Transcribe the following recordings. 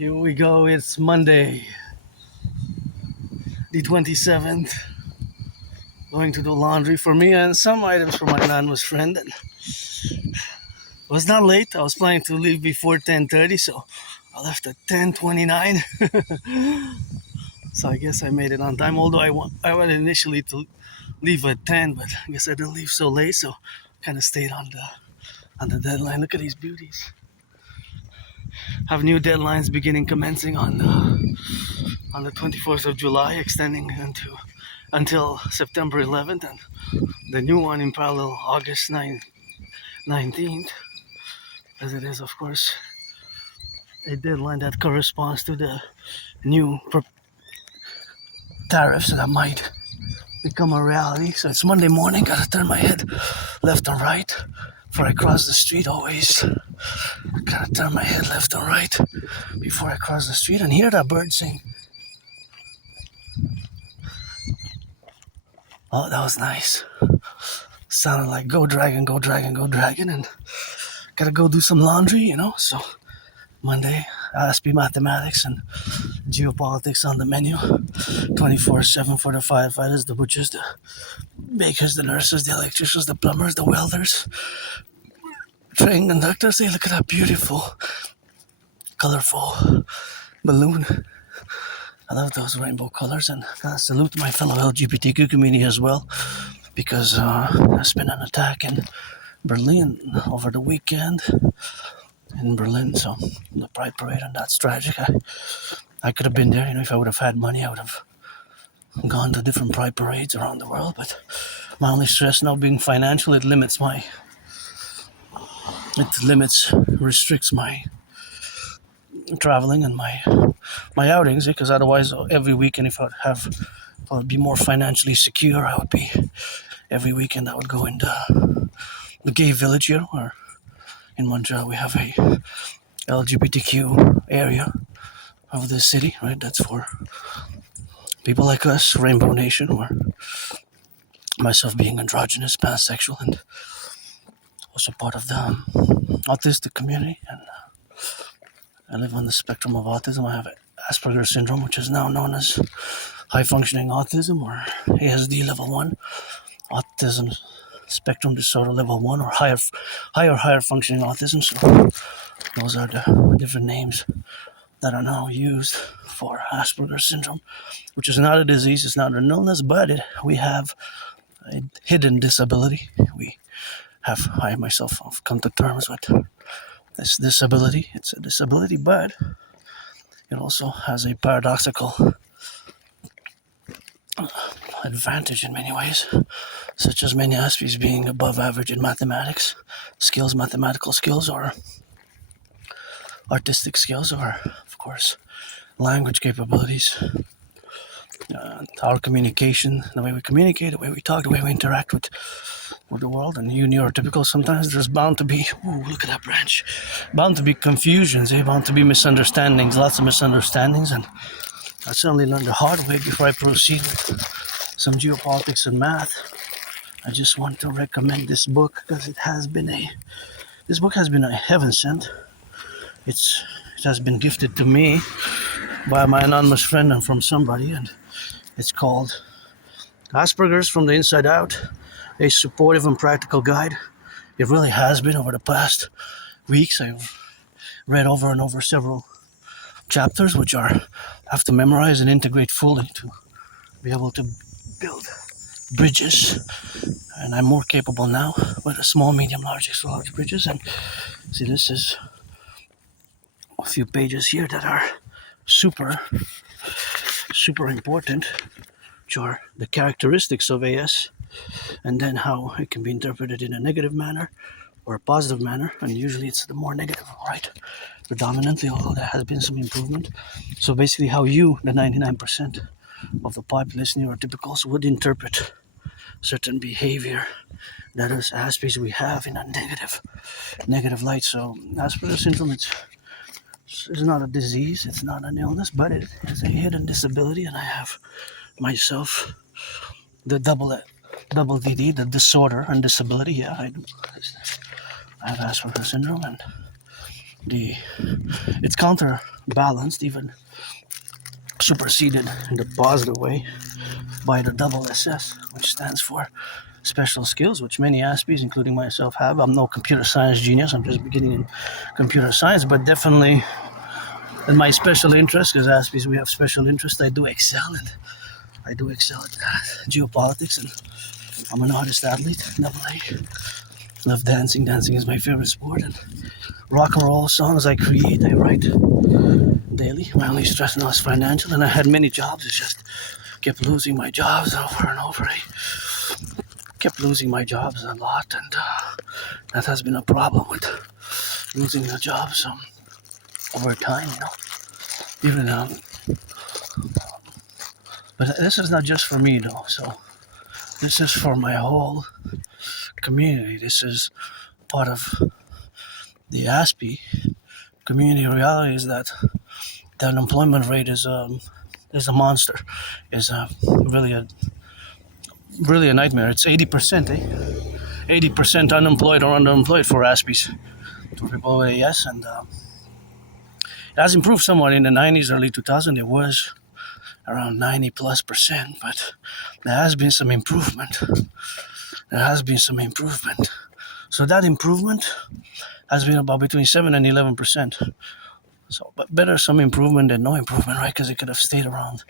Here we go, it's Monday, the 27th. Going to do laundry for me and some items for my anonymous friend. And it was not late, I was planning to leave before 10:30, so I left at 10:29. So I guess I made it on time, although I wanted initially to leave at 10, but I guess I didn't leave so late, so kind of stayed on the deadline. Look at these beauties. Have new deadlines commencing on the 24th of July, extending until September 11th, and the new one in parallel August 19th, as it is, of course, a deadline that corresponds to the new tariffs that might become a reality. So it's Monday morning, gotta turn my head left and right before I cross the street. Always gotta turn my head left and right before I cross the street and hear that bird sing. Oh, that was nice. Sounded like go dragon, go dragon, go dragon, and gotta go do some laundry, So Monday, Aspie mathematics and geopolitics on the menu. 24/7 for the firefighters, the butchers, the bakers, the nurses, the electricians, the plumbers, the welders, train conductors. Hey, look at that beautiful, colorful balloon. I love those rainbow colors, and I salute my fellow LGBTQ community as well, because there's been an attack in Berlin over the weekend in Berlin, so the Pride Parade, and that's tragic. I could have been there, if I would have had money, I would have gone to different Pride Parades around the world, but my only stress now being financial, restricts my traveling and my outings, because otherwise every weekend, if I would be more financially secure, I would be every weekend I would go in the gay village here, or in Montreal we have a LGBTQ area of the city, right? That's for people like us, Rainbow Nation, or myself being androgynous, pansexual, and also part of the autistic community. And I live on the spectrum of autism. I have Asperger's syndrome, which is now known as high functioning autism, or ASD level 1, autism spectrum disorder level 1, or higher functioning autism. So those are the different names that are now used for Asperger's syndrome, which is not a disease, it's not an illness, but we have a hidden disability. I myself have come to terms with this disability. It's a disability, but it also has a paradoxical advantage in many ways, such as many Aspies being above average in mathematical skills, or artistic skills, or, of course, language capabilities. Our communication, the way we communicate, the way we talk, the way we interact with the world, and you neurotypical, sometimes there's bound to be, look at that branch, bound to be confusions, bound to be misunderstandings, lots of misunderstandings, and I certainly learned the hard way. Before I proceed with some geopolitics and math, I just want to recommend this book, because this book has been a heaven sent. It has been gifted to me by my anonymous friend and from somebody, and it's called Asperger's from the Inside Out, a supportive and practical guide. It really has been. Over the past weeks, I've read over and over several chapters, which I have to memorize and integrate fully to be able to build bridges, and I'm more capable now with a small, medium, large, extra large bridges. And see, this is a few pages here that are super important, which are the characteristics of AS, and then how it can be interpreted in a negative manner or a positive manner, and usually it's the more negative, right? Predominantly, although there has been some improvement. So basically how you, the 99% of the populace, neurotypicals, would interpret certain behavior that as Aspies we have in a negative light. So Asperger's syndrome, it's not a disease, it's not an illness, but it is a hidden disability, and I have myself the double DD, the disorder and disability. Yeah, I have Asperger's syndrome, and it's counterbalanced, even superseded in the positive way by the double SS, which stands for special skills, which many Aspies, including myself, have. I'm no computer science genius. I'm just beginning in computer science, but definitely in my special interest, because Aspies, we have special interest, I do excel at geopolitics, and I'm an artist athlete, double A. Love dancing. Dancing is my favorite sport, and rock and roll songs I create, I write daily. My only stress now is financial, and I had many jobs. It's just kept losing my jobs over and over. I kept losing my jobs a lot, and that has been a problem with losing the jobs over time, Even but this is not just for me, though. So this is for my whole community. This is part of the Aspie community. Reality is that the unemployment rate is a monster. Is really a nightmare. It's 80%, 80% unemployed or underemployed for Aspies. To people say yes, and it has improved somewhat in the 90s, early 2000s. It was around 90+%, but there has been some improvement. So that improvement has been about between 7 and 11%. So, but better some improvement than no improvement, right? Because it could have stayed around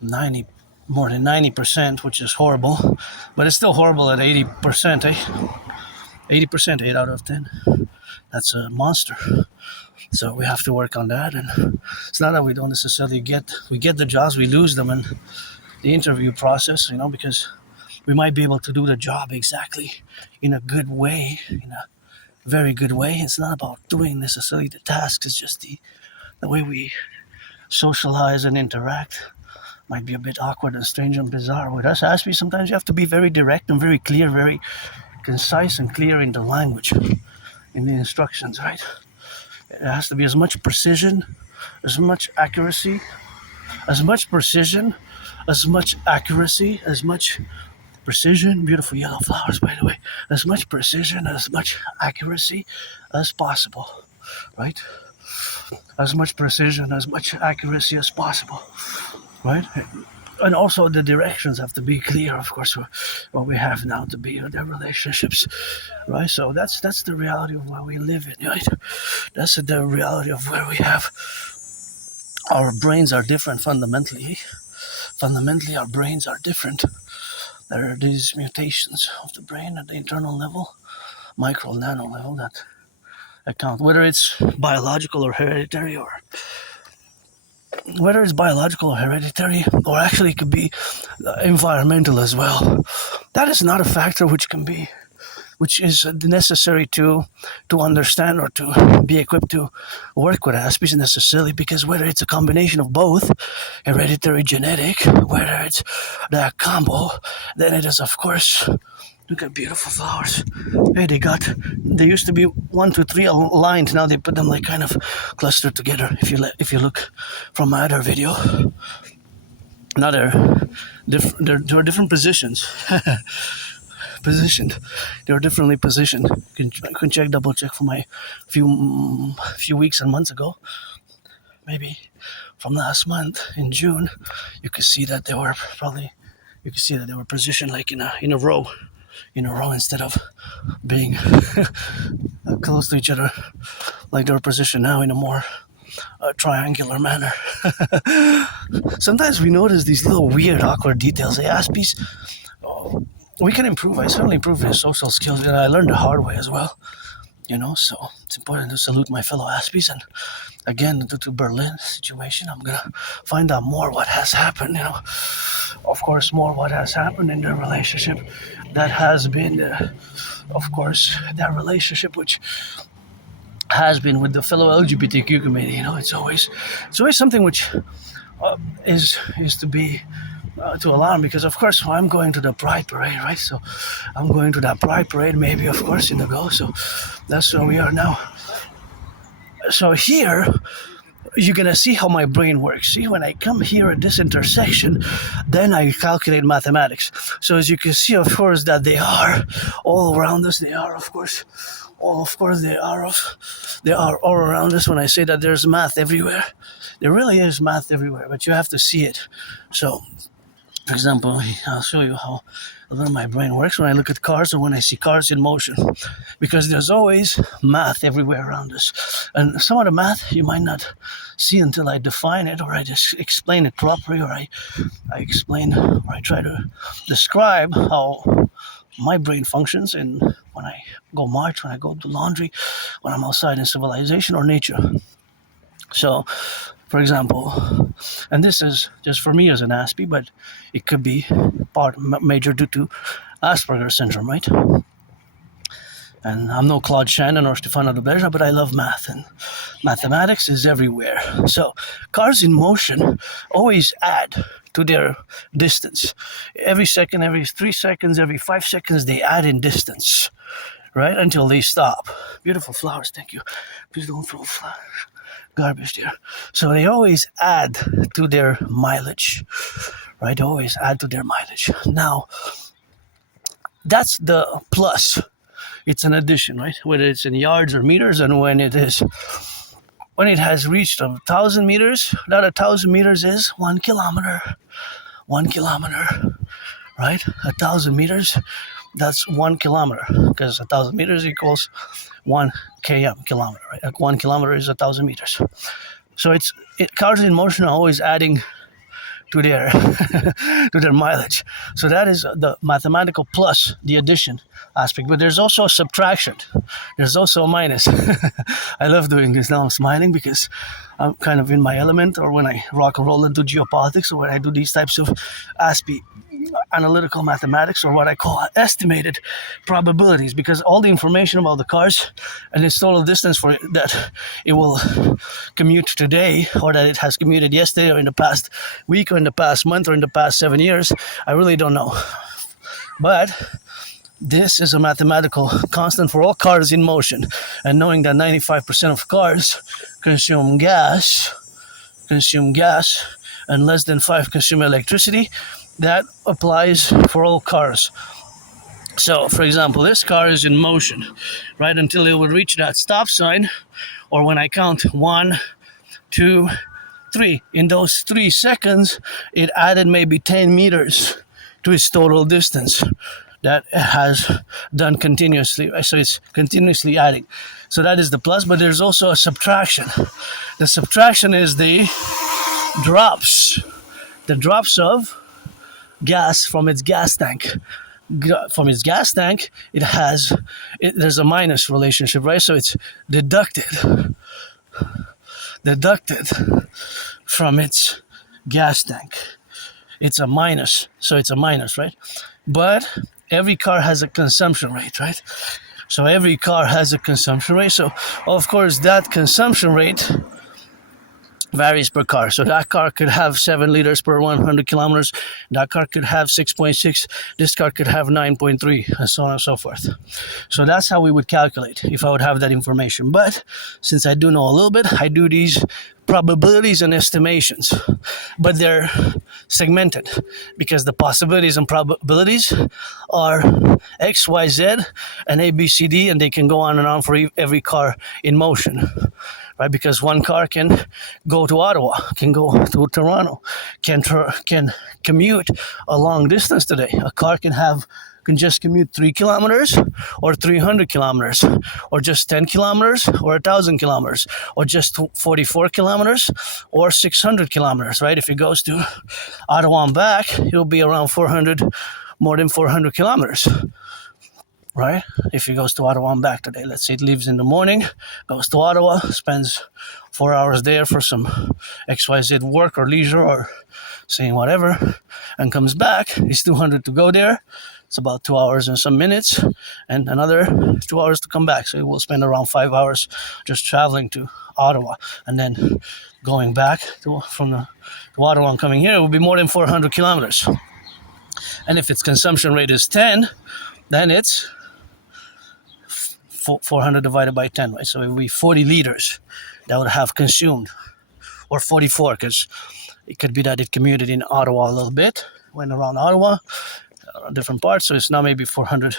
90, more than 90%, which is horrible. But it's still horrible at 80%, 80%, 8 out of 10. That's a monster. So we have to work on that. And it's not that we don't necessarily get the jobs, we lose them in the interview process, because we might be able to do the job exactly in a good way, in a very good way. It's not about doing necessarily the tasks, it's just the way we socialize and interact might be a bit awkward and strange and bizarre. With us Aspie, sometimes you have to be very direct and very clear, very concise and clear in the language, in the instructions, right? It has to be as much precision, as much accuracy, as much precision, as much accuracy, as much precision, beautiful yellow flowers, by the way, as much precision, as much accuracy as possible, right? As much precision, as much accuracy as possible, right? And also the directions have to be clear, of course, what we have now to be their relationships, right? So that's the reality of where we live in, right? That's the reality of where we have our brains are different fundamentally. Fundamentally, our brains are different. There are these mutations of the brain at the internal level, micro, nano level that account, whether it's biological or hereditary, or actually it could be environmental as well. That is not a factor which is necessary to understand or to be equipped to work with Aspies necessarily, because whether it's a combination of both, hereditary, genetic, whether it's that combo, then it is, of course. Look at beautiful flowers. Hey, they used to be 1, 2, 3 aligned. Now they put them like kind of clustered together. If you look from my other video, now they're different positions. They were differently positioned. You can double check from my few weeks and months ago. Maybe from last month in June, you could see that they were positioned like in a row. Instead of being close to each other, like they're positioned now in a more triangular manner. Sometimes we notice these little weird, awkward details. They Aspies, we can improve. I certainly improve in social skills, and I learned the hard way as well. So it's important to salute my fellow Aspies. And again, due to Berlin situation, I'm gonna find out more what has happened. Of course, more what has happened in their relationship. That has been, of course, that relationship which has been with the fellow LGBTQ community. It's always something which is to be to alarm, because of course I'm going to the Pride parade, right? So I'm going to that Pride parade, maybe, of course, in the go. So that's where we are now. So here, you're gonna see how my brain works. See, when I come here at this intersection, then I calculate mathematics. So as you can see, of course, that they are all around us. They are, of course, Well, of course, they are all around us. When I say that there's math everywhere, there really is math everywhere, but you have to see it. So, for example, I'll show you how a little my brain works when I look at cars or when I see cars in motion, because there's always math everywhere around us, and some of the math you might not see until I define it or I just explain it properly, or I explain or I try to describe how my brain functions and when I go march, when I go do laundry, when I'm outside in civilization or nature. So, for example, and this is just for me as an Aspie, but it could be major due to Asperger's syndrome, right? And I'm no Claude Shannon or Stefano de Beja, but I love math, and mathematics is everywhere. So cars in motion always add to their distance. Every second, every 3 seconds, every 5 seconds, they add in distance, right? Until they stop. Beautiful flowers, thank you. Please don't throw garbage there. So they always add to their mileage, right? Always add to their mileage. Now, that's the plus. It's an addition, right? Whether it's in yards or meters, and when it has reached 1,000 meters, that 1,000 meters is 1 kilometer. 1 kilometer, right? 1,000 meters, that's 1 kilometer, because 1,000 meters equals 1 kilometer, right? Like 1 kilometer is 1,000 meters. So cars in motion are always adding to their to their mileage. So that is the mathematical plus, the addition aspect. But there's also a subtraction. There's also a minus. I love doing this. Now I'm smiling because I'm kind of in my element, or when I rock and roll and do geopolitics, or when I do these types of Aspie analytical mathematics, or what I call estimated probabilities, because all the information about the cars and its total distance for that it will commute today, or that it has commuted yesterday, or in the past week, or in the past month, or in the past 7 years, I really don't know. But this is a mathematical constant for all cars in motion, and knowing that 95% of cars consume gas, and less than 5 consume electricity, that applies for all cars. So, for example, this car is in motion, right, until it will reach that stop sign, or when I count 1, 2, 3. In those 3 seconds, it added maybe 10 meters to its total distance that it has done continuously. So it's continuously adding. So that is the plus, but there's also a subtraction. The subtraction is the drops of gas from its gas tank. There's a minus relationship, right? So it's deducted from its gas tank. It's a minus, so it's a minus, right? But every car has a consumption rate, right? So every car has a consumption rate. So of course that consumption rate varies per car. So that car could have 7 liters per 100 kilometers. That car could have 6.6. This car could have 9.3, and so on and so forth. So that's how we would calculate if I would have that information. But since I do know a little bit, I do these probabilities and estimations. But they're segmented, because the possibilities and probabilities are X, Y, Z, and A, B, C, D, and they can go on and on for every car in motion. Right, because one car can go to Ottawa, can go to Toronto, can commute a long distance today. A car can just commute 3 kilometers, or 300 kilometers, or just 10 kilometers, or 1,000 kilometers, or just 44 kilometers, or 600 kilometers. Right, if it goes to Ottawa and back, it'll be around more than 400 kilometers. Right? If he goes to Ottawa and back today, let's say it leaves in the morning, goes to Ottawa, spends 4 hours there for some XYZ work or leisure or saying whatever, and comes back. It's 200 to go there. It's about 2 hours and some minutes, and another 2 hours to come back. So he will spend around 5 hours just traveling to Ottawa, and then going back to Ottawa and coming here. It will be more than 400 kilometers. And if its consumption rate is 10, then it's 400 divided by 10, right? So it would be 40 liters that would have consumed, or 44, because it could be that it commuted in Ottawa a little bit, went around Ottawa, different parts, so it's now maybe 400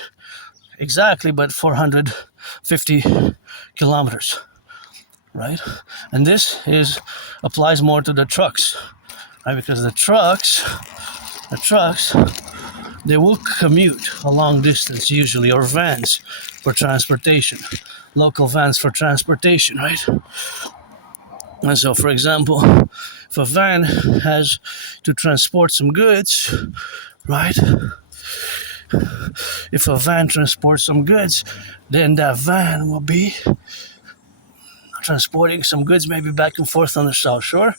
exactly, but 450 kilometers, right? And this applies more to the trucks, right? Because the trucks, they will commute a long distance usually, or vans for transportation, local vans for transportation, right? And so, for example, if a van has to transport some goods, right? If a van transports some goods, then that van will be transporting some goods maybe back and forth on the South Shore,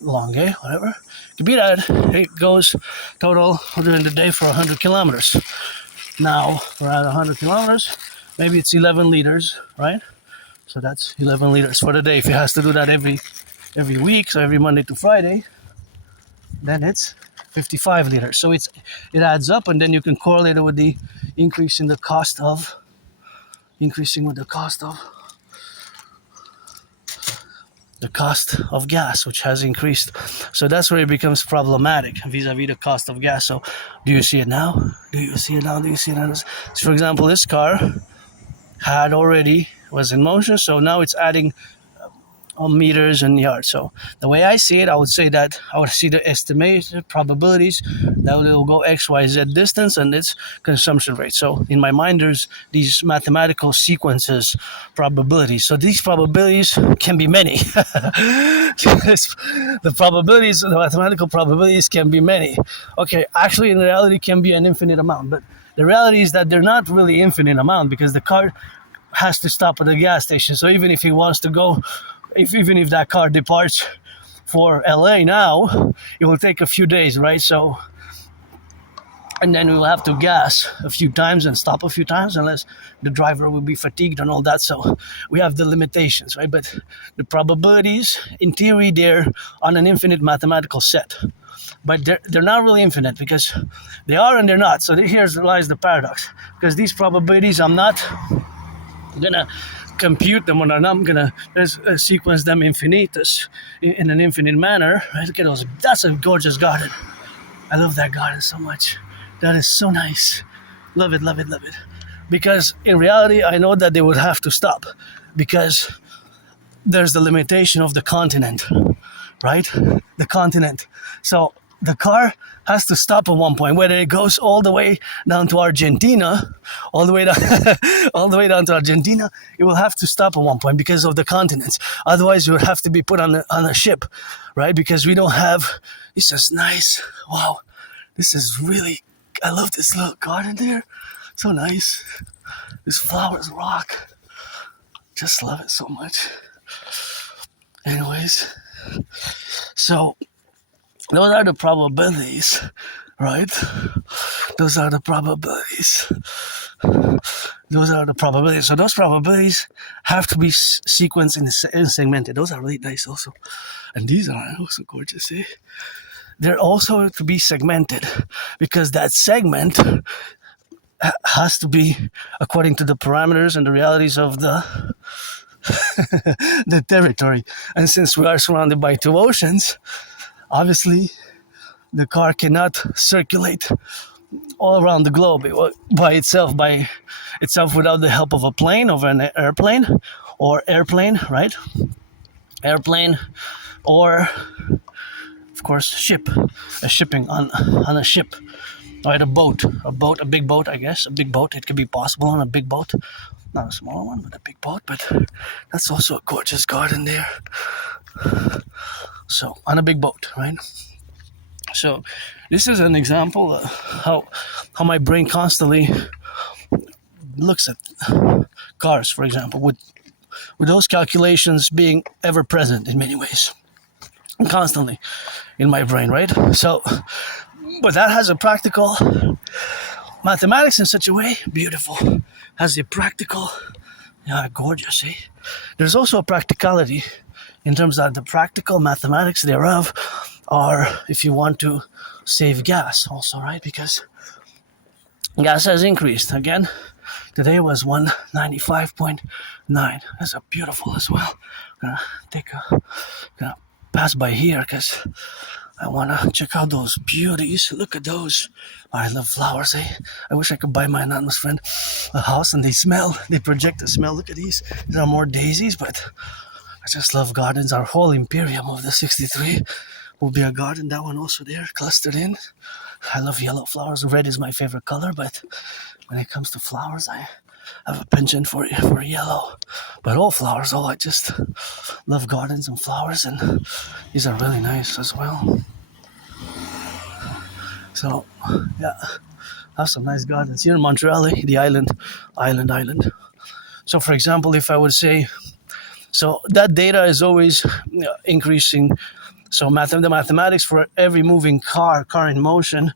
long day, whatever. It could be that it goes total during the day for 100 kilometers. Now, we're at 100 kilometers, maybe it's 11 liters, right? So that's 11 liters for the day. If he has to do that every week, so every Monday to Friday, then it's 55 liters. So it adds up, and then you can correlate it with the increasing with the cost of gas, which has increased. So that's where it becomes problematic vis-a-vis the cost of gas. So do you see it now? Do you see it now? So for example, this car was in motion, so now it's adding meters and yards. So the way I see it, I would say that I would see the estimated probabilities that it will go XYZ distance and its consumption rate. So in my mind, there's these mathematical sequences, probabilities. So these probabilities can be many. The mathematical probabilities can be many. Okay, actually in reality it can be an infinite amount, but the reality is that they're not really infinite amount, because the car has to stop at the gas station. So even if he wants to go, even if that car departs for LA now, it will take a few days, right? So, and then we will have to gas a few times and stop a few times, unless the driver will be fatigued and all that. So we have the limitations, right? But the probabilities, in theory, they're on an infinite mathematical set. But they're not really infinite, because they are and they're not. So here lies the paradox. Because these probabilities, I'm not gonna compute them, or I'm gonna sequence them infinitus in an infinite manner, right? Look at those. That's a gorgeous garden. I love that garden so much. That is so nice. Love it, love it, love it. Because in reality, I know that they would have to stop, because there's the limitation of the continent, right? The continent. So the car has to stop at one point, whether it goes all the way down to Argentina, all the way down to Argentina, it will have to stop at one point because of the continents. Otherwise, you would have to be put on a ship, right? Because we don't have. This is nice. Wow, this is really. I love this little garden there. So nice. These flowers rock. Just love it so much. Anyways, so. Those are the probabilities, right? Those are the probabilities. So those probabilities have to be sequenced and segmented. Those are really nice also. And these are also gorgeous, eh? They're also to be segmented, because that segment has to be according to the parameters and the realities of the the territory. And since we are surrounded by two oceans, obviously, the car cannot circulate all around the globe by itself without the help of a plane, of an airplane, right? Airplane, or of course shipping on a ship, right? A big boat, I guess. A big boat. It could be possible on a big boat, not a smaller one, but a big boat. But that's also a gorgeous garden there. So on a big boat, right? So this is an example of how my brain constantly looks at cars, for example, with those calculations being ever present in many ways, constantly in my brain, right? So, but that has a practical mathematics in such a way, beautiful, has a practical, gorgeous, eh? There's also a practicality in terms of the practical mathematics thereof are if you want to save gas also, right? Because gas has increased. Again, today was 195.9. That's a beautiful as well. Gonna pass by here because I want to check out those beauties. Look at those. I love flowers, eh? I wish I could buy my anonymous friend a house and they project the smell. Look at these. These are more daisies, but I just love gardens. Our whole imperium of the 63 will be a garden. That one also there, clustered in. I love yellow flowers. Red is my favorite color, but when it comes to flowers, I have a penchant for yellow. But all flowers, I just love gardens and flowers, and these are really nice as well. So, yeah, I have some nice gardens here in Montreal, the island. So, for example, if I would say, so that data is always increasing. So the mathematics for every moving car in motion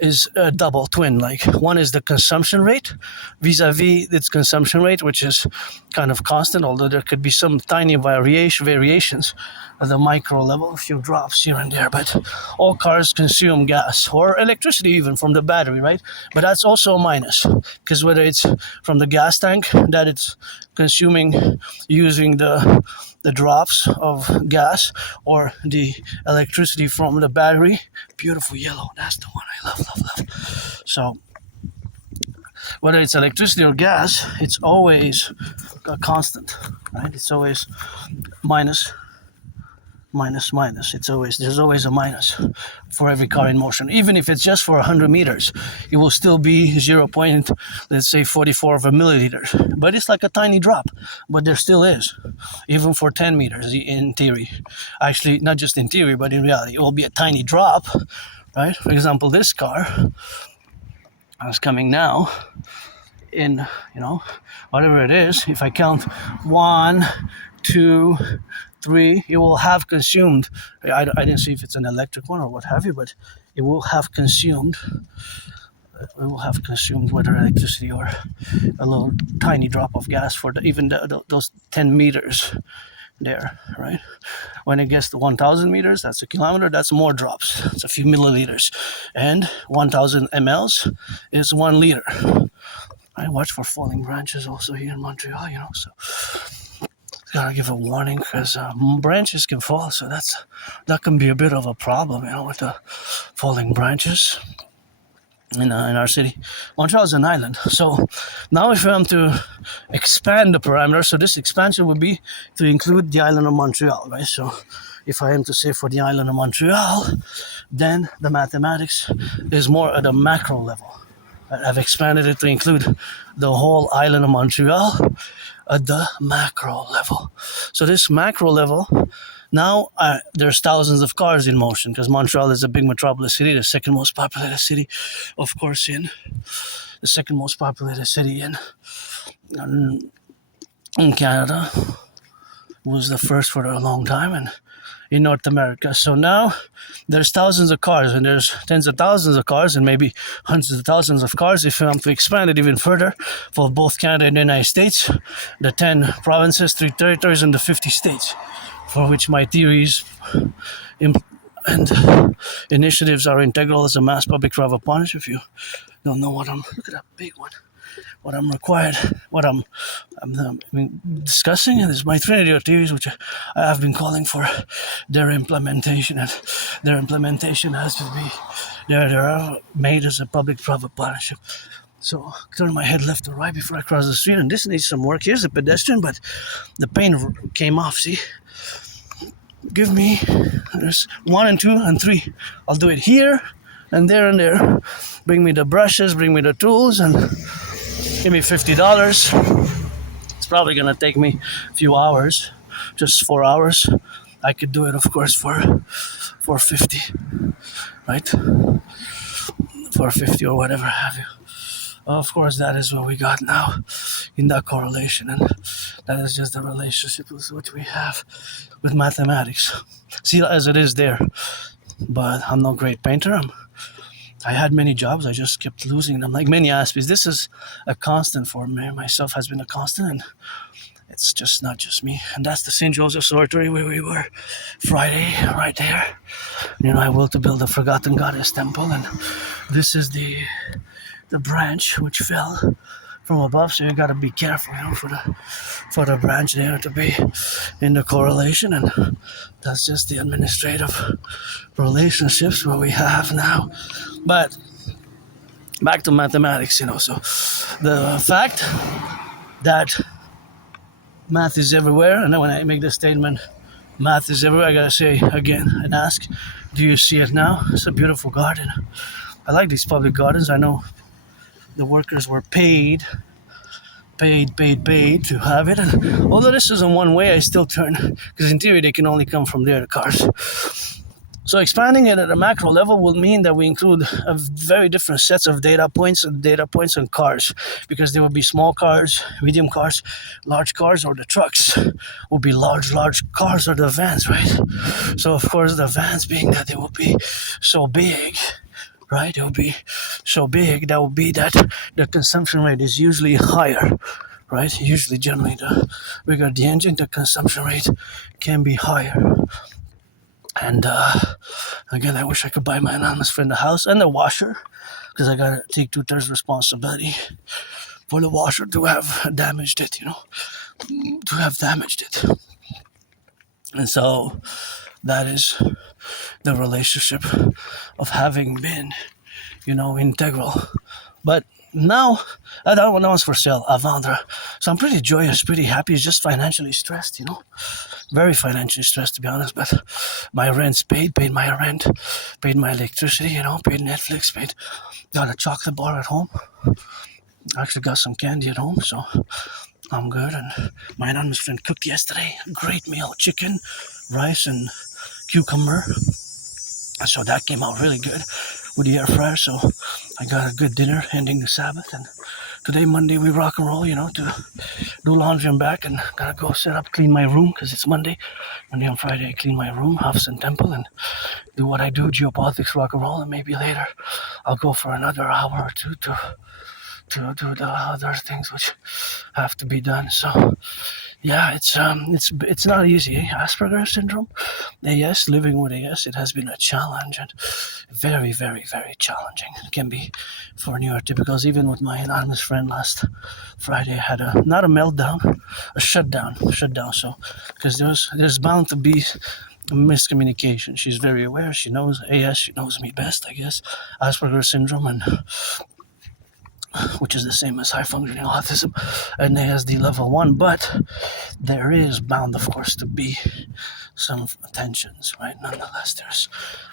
is a double twin. Like one is the consumption rate vis-a-vis its consumption rate, which is kind of constant, although there could be some tiny variations at the micro level, a few drops here and there. But all cars consume gas or electricity even from the battery, right? But that's also a minus, because whether it's from the gas tank that it's consuming using the drops of gas or the electricity from the battery, beautiful yellow, that's the one I love. So whether it's electricity or gas, it's always a constant, right? It's always minus. There's always a minus for every car in motion. Even if it's just for 100 meters, it will still be 0.44 of a milliliter. But it's like a tiny drop. But there still is, even for 10 meters in theory. Actually, not just in theory, but in reality, it will be a tiny drop, right? For example, this car is coming now in, whatever it is. If I count 1, 2, 3, it will have consumed. I didn't see if it's an electric one or what have you, but it will have consumed. Whether electricity or a little tiny drop of gas for those 10 meters there, right? When it gets to 1,000 meters, that's a kilometer. That's more drops. It's a few milliliters, and 1,000 mLs is 1 liter. I watch for falling branches also here in Montreal, so. Gotta give a warning because branches can fall, so that can be a bit of a problem, with the falling branches in our city. Montreal is an island, so now if I'm to expand the parameter, so this expansion would be to include the island of Montreal, right? So if I am to say for the island of Montreal, then the mathematics is more at a macro level. I've expanded it to include the whole island of Montreal at the macro level. So this macro level, now there's thousands of cars in motion because Montreal is a big metropolis city, the second most populated city, of course, in Canada. Was the first for a long time, and in North America. So now there's thousands of cars, and there's tens of thousands of cars, and maybe hundreds of thousands of cars if I'm to expand it even further for both Canada and the United States, the 10 provinces, 3 territories, and the 50 states, for which my theories and initiatives are integral as a mass public-private partnership. If you don't know look at that big one. What I'm discussing is my trinity of theories, which I have been calling for their implementation, and their implementation has to be they're made as a public-private partnership. So turn my head left or right before I cross the street, and this needs some work. Here's a pedestrian, but the paint came off. See, give me there's 1 and 2 and 3. I'll do it here and there and there. Bring me the brushes, bring me the tools, and give me $50. It's probably gonna take me a few hours, just 4 hours. I could do it, of course, for $4.50, right? $4.50 or whatever have you. Of course, that is what we got now in that correlation, and that is just the relationship which we have with mathematics. See, as it is there, but I'm no great painter. I had many jobs. I just kept losing them, like many Aspies. This is a constant for me. Myself has been a constant, and it's just not just me. And that's the St. Joseph's Oratory where we were Friday, right there. I will to build a forgotten goddess temple, and this is the branch which fell from above, so you got to be careful, for the branch there to be in the correlation, and that's just the administrative relationships what we have now. But back to mathematics, so the fact that math is everywhere, and then when I make this statement, math is everywhere, I gotta say again and ask, do you see it now? It's a beautiful garden. I like these public gardens. I know the workers were paid to have it. And although this isn't one way, I still turn, because in theory they can only come from there, the cars. So expanding it at a macro level will mean that we include a very different sets of data points on cars, because there will be small cars, medium cars, large cars, or the trucks will be large cars, or the vans, right? So of course the vans, being that they will be so big, right? It will be so big, that will be that the consumption rate is usually higher, right? Usually, generally, the bigger the engine, the consumption rate can be higher. And again, I wish I could buy my anonymous friend a house and a washer, because I gotta take 2/3 responsibility for the washer to have damaged it, And so that is the relationship of having been, integral. But now, that one was for sale, à vendre. So I'm pretty joyous, pretty happy. It's just financially stressed, Very financially stressed, to be honest. But my rent's paid my rent, paid my electricity, paid Netflix, got a chocolate bar at home. Actually got some candy at home, so I'm good. And my anonymous friend cooked yesterday. Great meal, chicken, rice, and cucumber. So that came out really good with the air fryer. So I got a good dinner ending the Sabbath. And today, Monday, we rock and roll, to do laundry and back. And gotta go set up, clean my room, because it's Monday. Monday and Friday, I clean my room, house and temple, and do what I do, geopolitics, rock and roll. And maybe later I'll go for another hour or two to do the other things which have to be done. So yeah, it's not easy. Asperger's syndrome, AS, living with AS, it has been a challenge, and very, very, very challenging. It can be for neurotypicals. Even with my anonymous friend last Friday, I had not a meltdown, a shutdown. So because there's bound to be miscommunication. She's very aware. She knows AS. She knows me best, I guess. Asperger's syndrome, and which is the same as high functioning autism and ASD level 1, but there is bound, of course, to be some tensions, right? Nonetheless, there's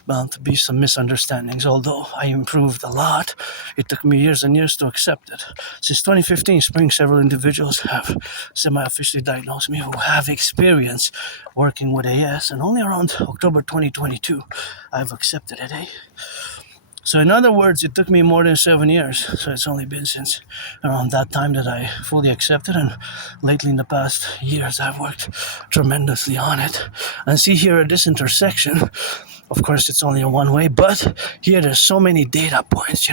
bound to be some misunderstandings. Although I improved a lot, it took me years and years to accept it. Since 2015 spring, several individuals have semi-officially diagnosed me who have experience working with AS, and only around October 2022 I've accepted it, So in other words, it took me more than 7 years. So it's only been since around that time that I fully accepted. And lately in the past years, I've worked tremendously on it. And see here at this intersection, of course, it's only a one way, but here there's so many data points,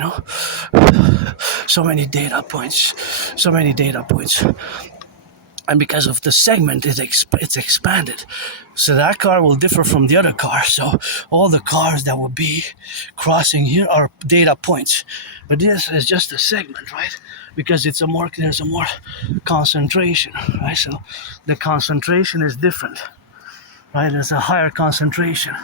So many data points. And because of the segment, it's expanded. So that car will differ from the other car. So all the cars that will be crossing here are data points. But this is just a segment, right? Because there's a more concentration, right? So the concentration is different, right? There's a higher concentration.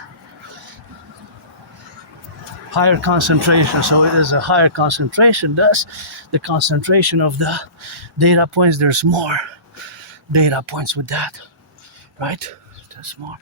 So it is a higher concentration. Thus, the concentration of the data points, there's more data points with that, right? That's more.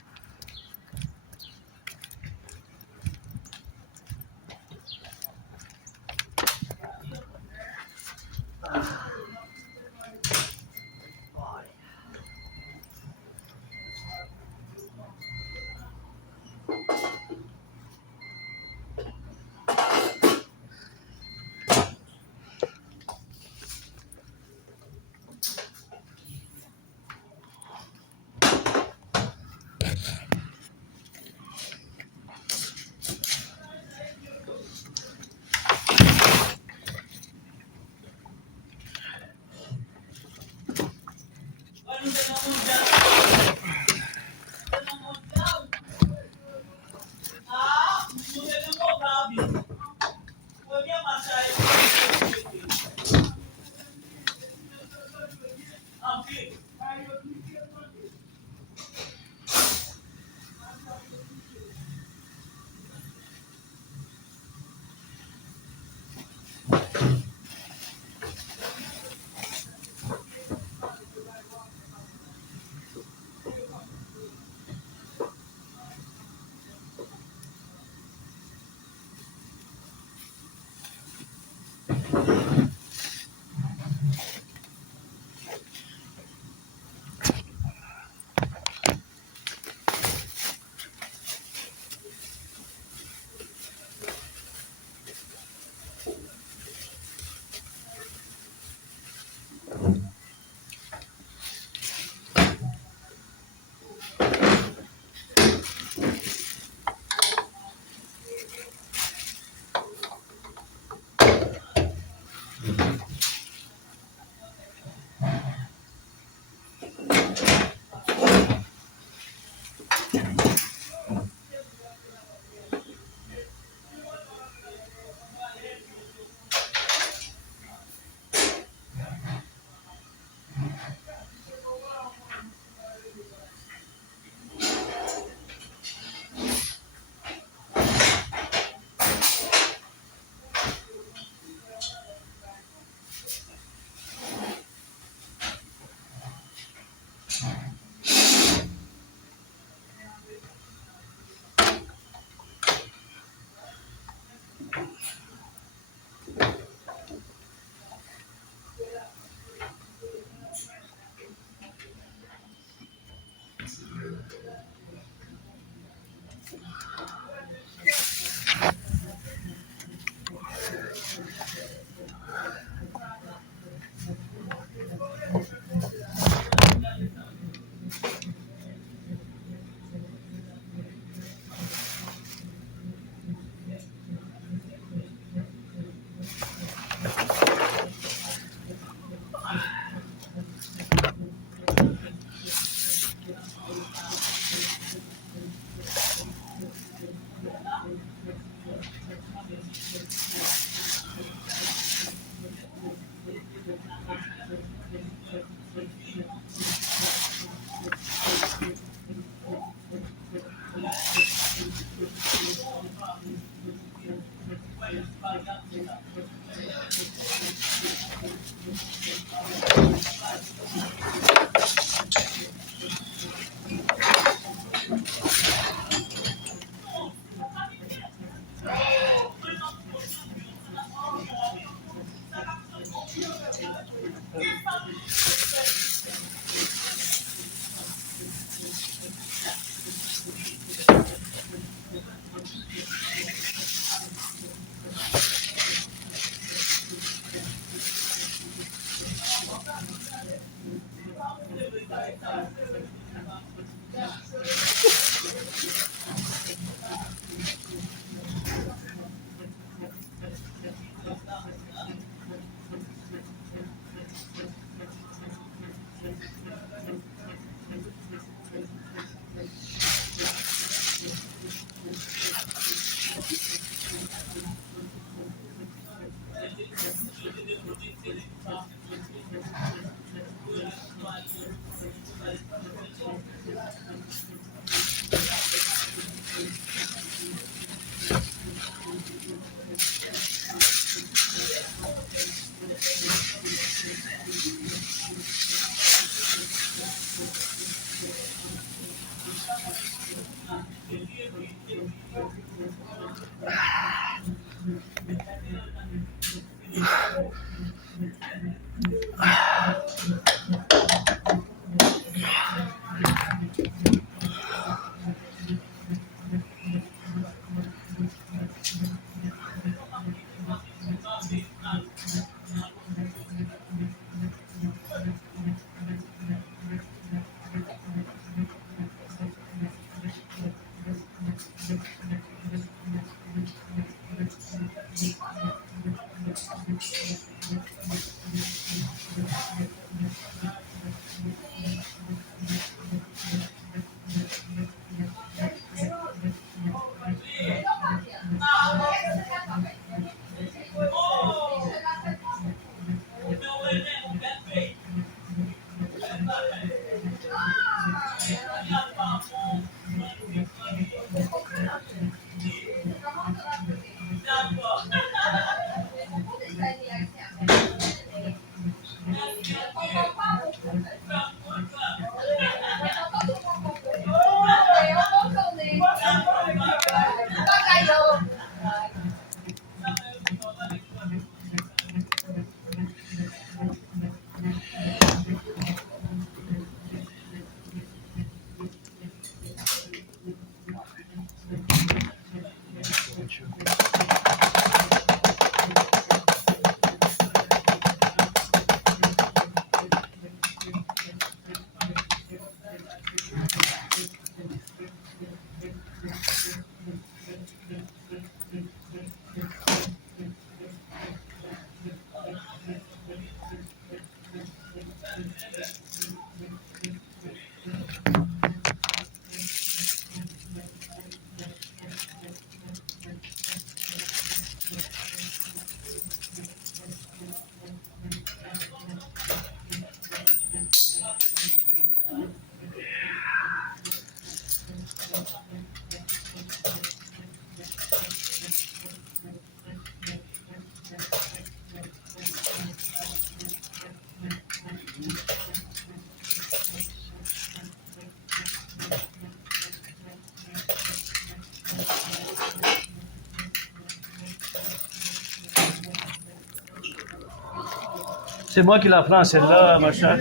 C'est moi qui la prends, celle-là, machin.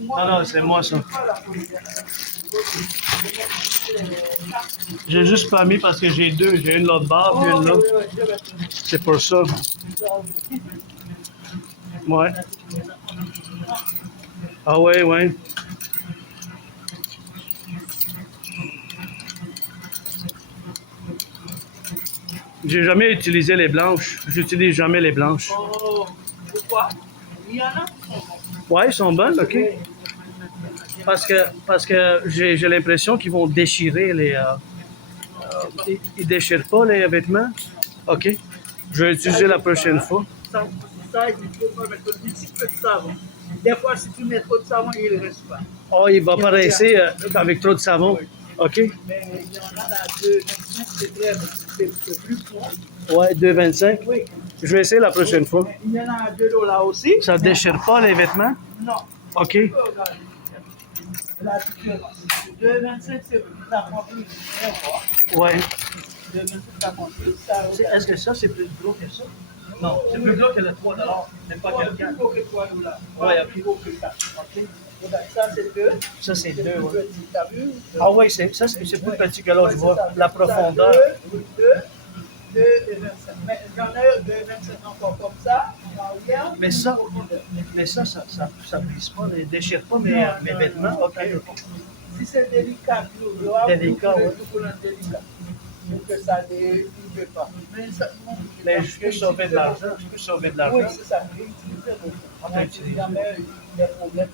Non, non, c'est moi, ça. J'ai juste pas mis parce que j'ai deux. J'ai une l'autre barre, puis une là. C'est pour ça. Ouais. Ah ouais, ouais. J'ai jamais utilisé les blanches. J'utilise jamais les blanches. Oh, pourquoi? Il y en a qui sont bons. Ouais, ils sont bonnes, ok. Parce que j'ai l'impression qu'ils vont déchirer les. Ils déchirent pas les vêtements. Ok. Je vais utiliser la prochaine fois. Ça, il faut pas mettre un petit peu de savon. Des fois, si tu mets trop de savon, il ne reste pas. Oh, il va pas rester avec trop de savon. OK. Mais il y en a à 2,25, c'est plus fort. Ouais, 2,25. Oui. Je vais essayer la prochaine fois. Mais il y en a à 2 $ aussi. Ça déchire pas les vêtements? Non. OK. Tu peux regarder la différence. 2,25, c'est la fois plus fort. Ouais. 2,25, ça prend plus. Est-ce que ça, c'est plus gros que ça? Non, c'est plus gros que le 3 mais pas Ouais, quelqu'un. plus gros que toi, nous, là. Ouais, Plus gros que ça. OK. Regarde, ça, c'est 2. Ça, c'est 2, plus ouais. petit, t'as vu? Ah oui, c'est plus petit que l'autre, je vois. ça. La profondeur. 2 et 25. Mais j'en ai 2,25 encore comme ça. Regarde. Mais ça brise pas, ne déchire pas mes vêtements. OK. Si c'est délicat, tu dois Délicat, ouais. délicat. Donc ça ne veut pas. Mais je peux sauver de l'argent. Oui, c'est ça. Utiliser Okay. Si jamais il y a des problèmes,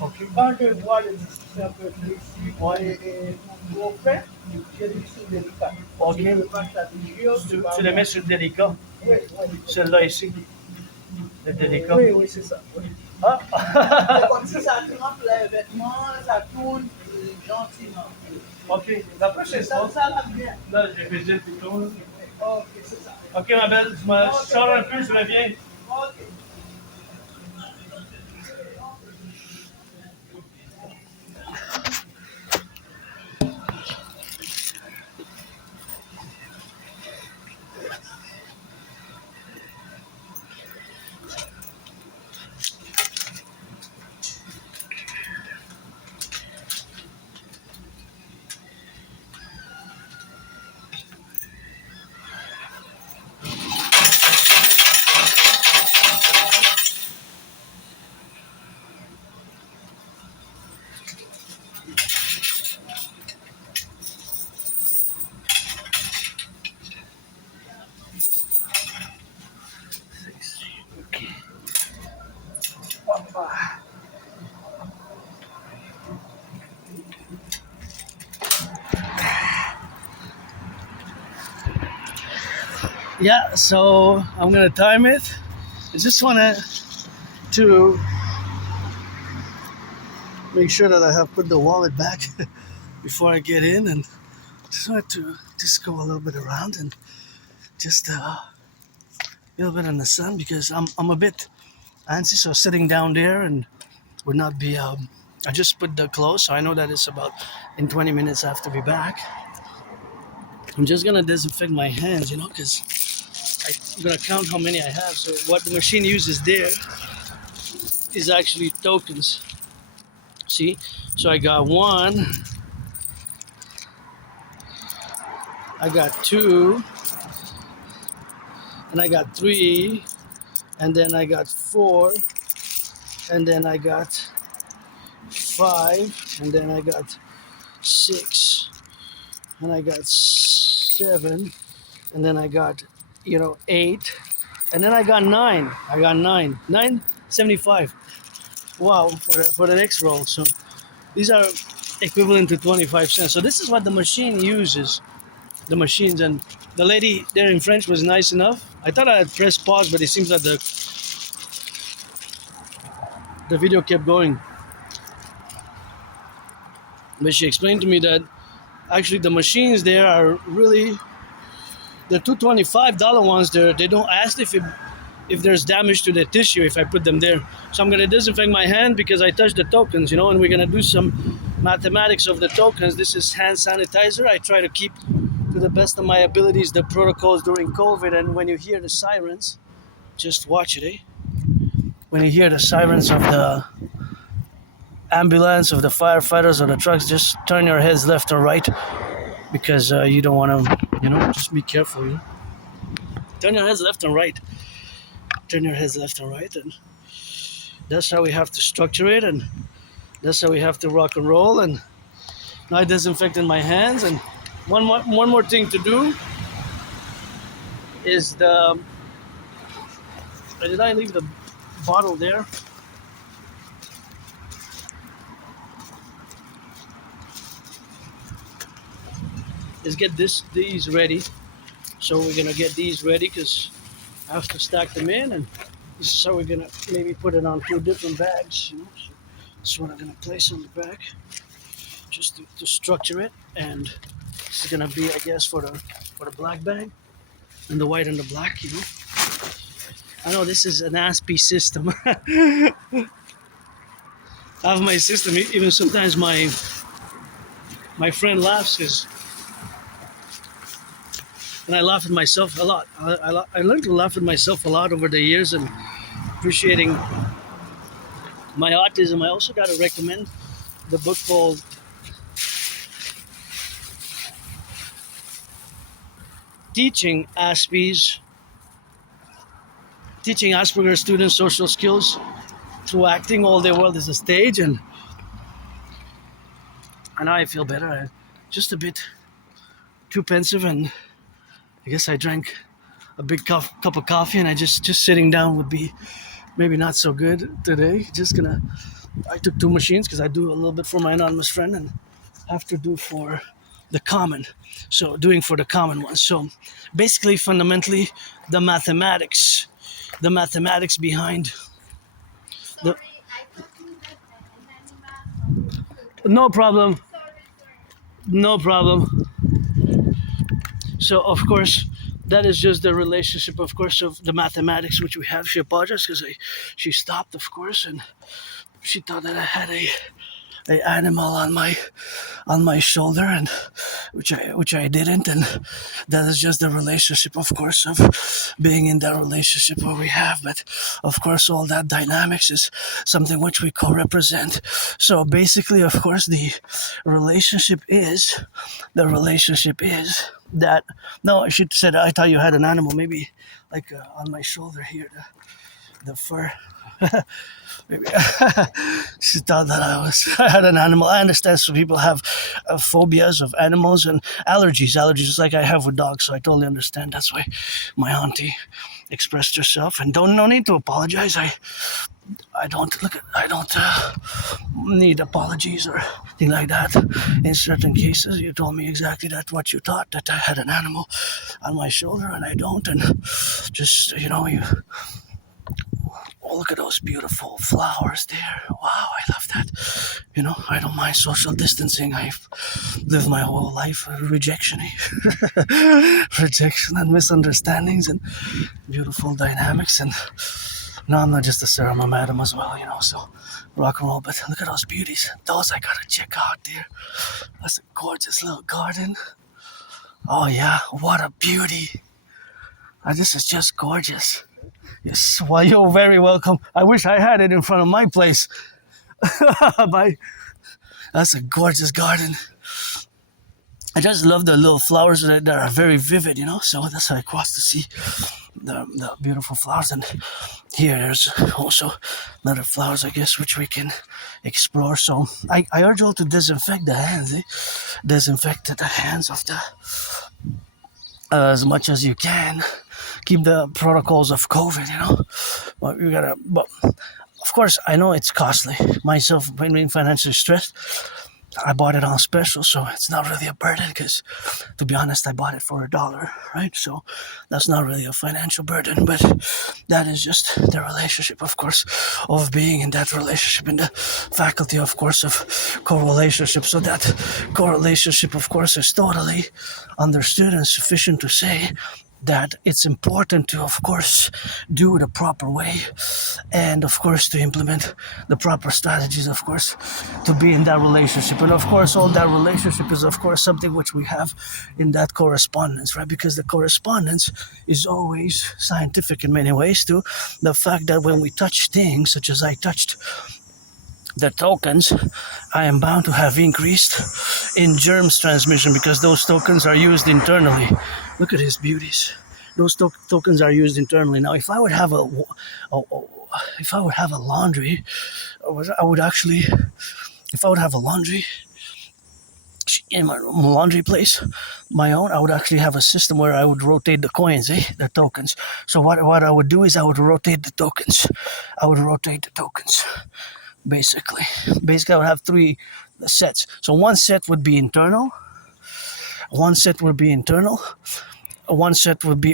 OK. quand je vois le disque un peu flexible et trop fait, j'ai mis sur délicat. OK. Si je veux pas que ça déchire, Tu le mets sur le délicat. Oui. Celui-là ici. Le délicat. Oui, c'est ça. Oui. Ah! C'est comme si ça trempe les vêtements, ça tourne gentiment. OK. D'après, c'est ça. Ça va bien. Là, j'ai visité plutôt. Là. Ok, c'est ça. OK, ma belle, je me sors un peu, je reviens. Ok. Yeah, so I'm gonna time it. I just wanted to make sure that I have put the wallet back before I get in, and just wanted to just go a little bit around and just a little bit in the sun because I'm a bit antsy. So sitting down there and would not be. I just put the clothes, so I know that it's about in 20 minutes I have to be back. I'm just gonna disinfect my hands, because I'm gonna count how many I have. So what the machine uses there is actually tokens. See, so I got 1, I got 2, and I got 3, and then I got 4, and then I got 5, and then I got 6, and I got 7, and then I got 8, and then I got 9. I got 9.75. Wow, for the next roll. So these are equivalent to 25 cents. So this is what the machine uses. The machines, and the lady there in French was nice enough. I thought I had pressed pause, but it seems that the video kept going. But she explained to me that actually the machines there are really the $225 ones. They don't ask if there's damage to the tissue if I put them there. So I'm gonna disinfect my hand because I touched the tokens, and we're gonna do some mathematics of the tokens. This is hand sanitizer. I try to keep to the best of my abilities the protocols during COVID, and when you hear the sirens, just watch it, When you hear the sirens of the ambulance, of the firefighters, or the trucks, just turn your heads left or right because you don't want to, just be careful, Turn your heads left and right. Turn your heads left and right, and that's how we have to structure it, and that's how we have to rock and roll. And now I disinfected my hands, and one more thing to do is did I leave the bottle there? Is get these ready. So we're gonna get these ready because I have to stack them in, and this is how we're gonna maybe put it on 2 different bags. So this is what I'm gonna place on the back. just to structure it. And this is gonna be, I guess, for the black bag and the white and the black. I know this is an Aspie system. I have my system. Even sometimes my friend laughs because, and I laugh at myself a lot. I learned to laugh at myself a lot over the years and appreciating my autism. I also got to recommend the book called Teaching Asperger's Students Social Skills Through Acting. All their world is a stage, and now I feel better. I'm just a bit too pensive, and I guess I drank a big cup of coffee, and I just sitting down would be maybe not so good today. I took 2 machines because I do a little bit for my anonymous friend and have to do for the common. So doing for the common ones. So basically, fundamentally, the mathematics behind the. No problem. No problem. So of course, that is just the relationship, of course, of the mathematics which we have. She apologized because she stopped, of course, and she thought that I had a animal on my shoulder, and which I didn't. And that is just the relationship, of course, of being in that relationship where we have. But of course, all that dynamics is something which we co-represent. So basically, of course, the relationship is that. No, she said, I thought you had an animal, maybe like on my shoulder here, the fur. Maybe she thought that I had an animal. I understand some people have phobias of animals and allergies like I have with dogs. So I totally understand. That's why my auntie expressed herself. And no need to apologize. I don't need apologies or anything like that. In certain cases, you told me exactly that what you thought, that I had an animal on my shoulder, and I don't. And just oh, look at those beautiful flowers there. Wow, I love that. I don't mind social distancing. I've lived my whole life with rejection and misunderstandings and beautiful dynamics. And no, I'm not just a sir, I'm a madam as well, so rock and roll. But look at those beauties. Those I gotta check out there. That's a gorgeous little garden. Oh yeah, what a beauty. This is just gorgeous. Yes, well, you're very welcome. I wish I had it in front of my place. That's a gorgeous garden. I just love the little flowers that are very vivid, so that's how I cross to see the beautiful flowers. And here there's also another flowers, I guess, which we can explore. So I urge you all to disinfect the hands, disinfect the hands of as much as you can. Keep the protocols of COVID, but of course, I know it's costly. Myself, being financially stressed, I bought it on special, so it's not really a burden because, to be honest, I bought it for $1, right? So that's not really a financial burden, but that is just the relationship, of course, of being in that relationship, in the faculty, of course, of correlationship. So that correlationship, of course, is totally understood and sufficient to say that it's important to, of course, do it the proper way, and of course to implement the proper strategies, of course, to be in that relationship. And of course, all that relationship is, of course, something which we have in that correspondence, right? Because the correspondence is always scientific in many ways too. The fact that when we touch things, such as I touched the tokens, I am bound to have increased in germs transmission because those tokens are used internally. Look at his beauties. Those tokens are used internally. Now, if I would have a laundry, if I would have a laundry in my laundry place, my own, I would actually have a system where I would rotate the coins, the tokens. So what I would do is I would rotate the tokens. Basically, I would have 3 sets. So one set would be internal. One set would be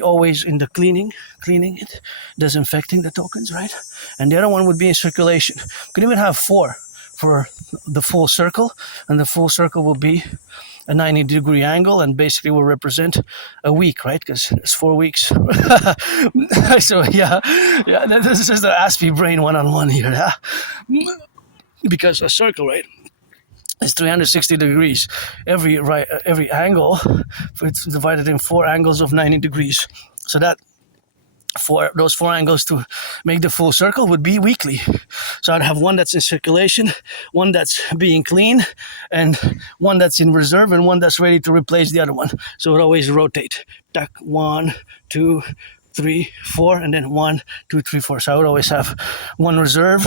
always in the cleaning it, disinfecting the tokens, right? And the other one would be in circulation. You could even have four for the full circle, and the full circle will be a 90-degree angle, and basically will represent a week, right? Because it's 4 weeks. So yeah, this is the Aspie brain one-on-one here. Yeah? Because a circle, right, is 360 degrees. Every angle, it's divided in 4 angles of 90 degrees. So that those 4 angles to make the full circle would be weekly. So I'd have one that's in circulation, one that's being clean, and one that's in reserve, and one that's ready to replace the other one. So it would always rotate. Tack 1, 2, 3, 4, and then 1, 2, 3, 4. So I would always have one reserve,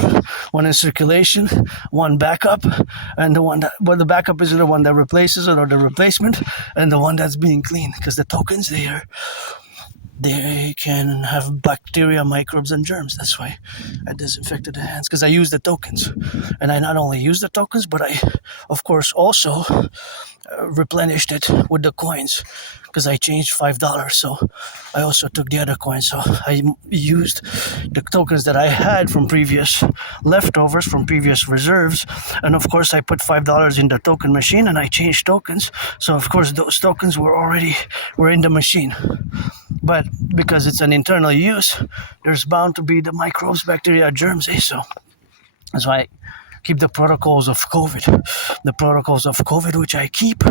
one in circulation, one backup, and the backup is the one that replaces it or the replacement, and the one that's being clean, because the tokens they can have bacteria, microbes, and germs. That's why I disinfected the hands, because I use the tokens. And I not only use the tokens, but I, of course, also replenished it with the coins, because I changed $5. So I also took the other coins. So I used the tokens that I had from previous leftovers, from previous reserves. And of course, I put $5 in the token machine, and I changed tokens. So of course, those tokens were in the machine. But because it's an internal use, there's bound to be the microbes, bacteria, germs. So that's why I keep the protocols of COVID. The protocols of COVID, which I keep,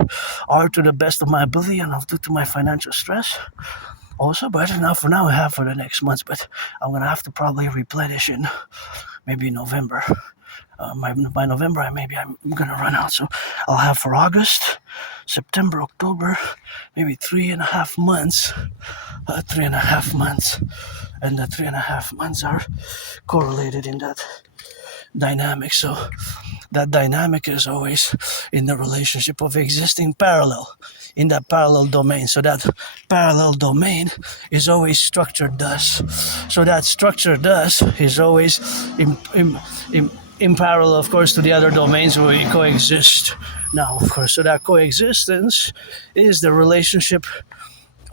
are to the best of my ability and due to my financial stress. Also, but now for now I have for the next months. But I'm gonna have to probably replenish in maybe November. By November, I'm gonna run out. So I'll have for August, September, October, maybe 3.5 months. 3.5 months, and the 3.5 months are correlated in that dynamic. So that dynamic is always in the relationship of existing parallel, in that parallel domain. So that parallel domain is always structured thus. So that structure thus is always in parallel, of course, to the other domains where we coexist. Now, of course, so that coexistence is the relationship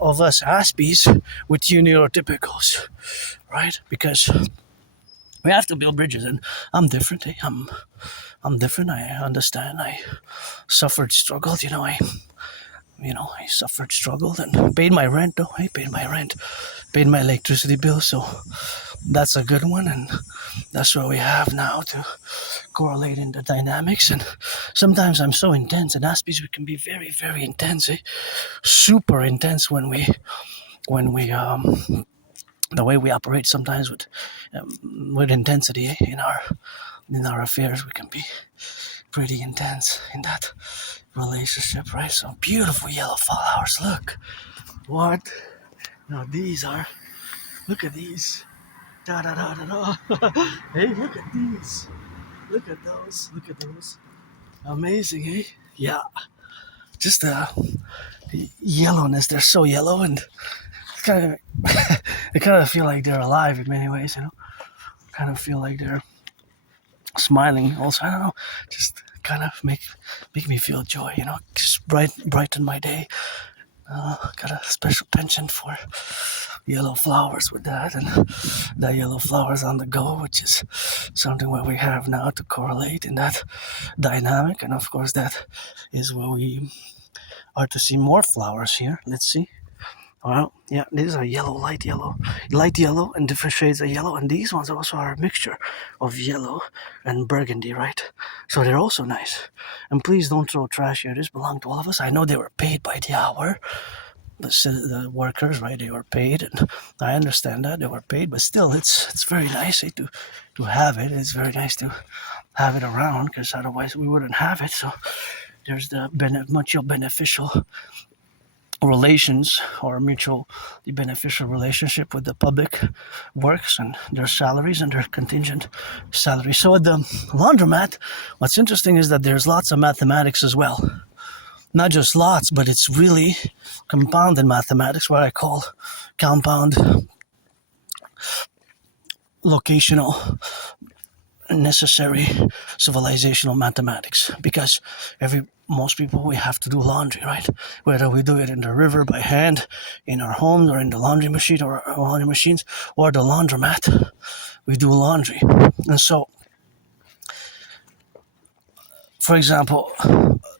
of us Aspies with you neurotypicals, right? Because we have to build bridges, and I'm different. I'm different. I understand. I suffered, struggled. I suffered, struggled, and paid my rent. Though I paid my rent, paid my electricity bill. So that's a good one, and that's what we have now to correlate in the dynamics. And sometimes I'm so intense, and Aspies we can be very, very intense, super intense when we the way we operate sometimes with intensity in our affairs. We can be pretty intense in that relationship, right? So beautiful yellow flowers. Look, what? Now look at these. Da da da da da. Hey, look at these. Look at those. Amazing, eh? Yeah. Just the yellowness. They're so yellow, and they kind of feel like they're alive in many ways, Kind of feel like they're smiling also. I don't know. Just kind of make me feel joy, Just brighten my day. Got a special penchant for yellow flowers with that, and the yellow flowers on the go, which is something what we have now to correlate in that dynamic. And of course, that is where we are to see more flowers here. Let's see. Well, yeah, these are yellow, light yellow, and different shades of yellow. And these ones also are a mixture of yellow and burgundy, right? So they're also nice. And please don't throw trash here. This belonged to all of us. I know they were paid by the hour. The workers, right? They were paid, and I understand that they were paid. But still, it's very nice to have it. It's very nice to have it around, because otherwise we wouldn't have it. So there's the mutual beneficial relations, or mutually beneficial relationship with the public works and their salaries and their contingent salaries. So at the laundromat, what's interesting is that there's lots of mathematics as well. Not just lots, but it's really compounded mathematics, what I call compound locational necessary civilizational mathematics, because most people, we have to do laundry, right? Whether we do it in the river by hand, in our homes, or in the laundry machine, or laundry machines, or the laundromat, we do laundry. And so for example,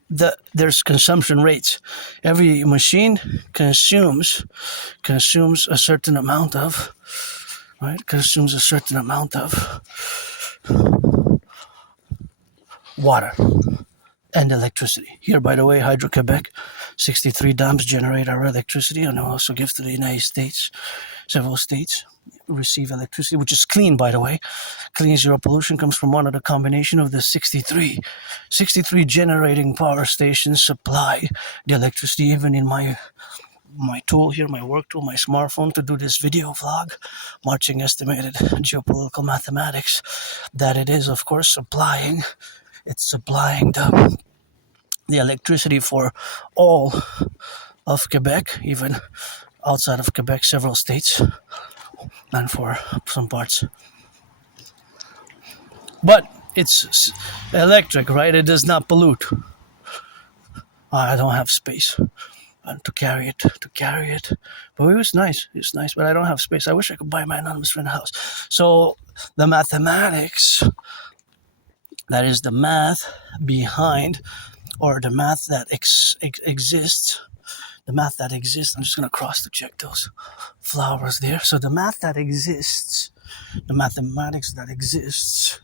there's consumption rates. Every machine consumes a certain amount of, right? Consumes a certain amount of water and electricity. Here, by the way, Hydro-Quebec, 63 dams generate our electricity, and also give to the United States. Several states receive electricity, which is clean, by the way. Clean zero pollution comes from one of the combination of the 63 generating power stations supply the electricity. Even in my tool here, my work tool, my smartphone, to do this video vlog, marching estimated geopolitical mathematics, that it is, of course, supplying the electricity for all of Quebec, even outside of Quebec, several states, and for some parts. But it's electric, right? It does not pollute. I don't have space to carry it. But it was nice. It's nice, but I don't have space. I wish I could buy my anonymous friend a house. So the mathematics, that is the math behind, or the math that exists. The math that exists. I'm just going to cross to check those flowers there. So the math that exists, the mathematics that exists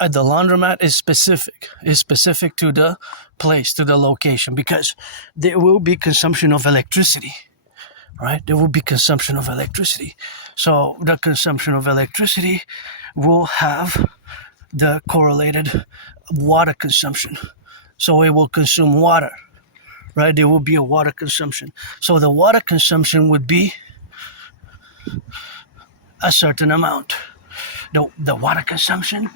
at the laundromat is specific to the place, to the location, because there will be consumption of electricity, right? There will be consumption of electricity. So the consumption of electricity will have the correlated water consumption. So it will consume water, right? There will be a water consumption. So the water consumption would be a certain amount. The water consumption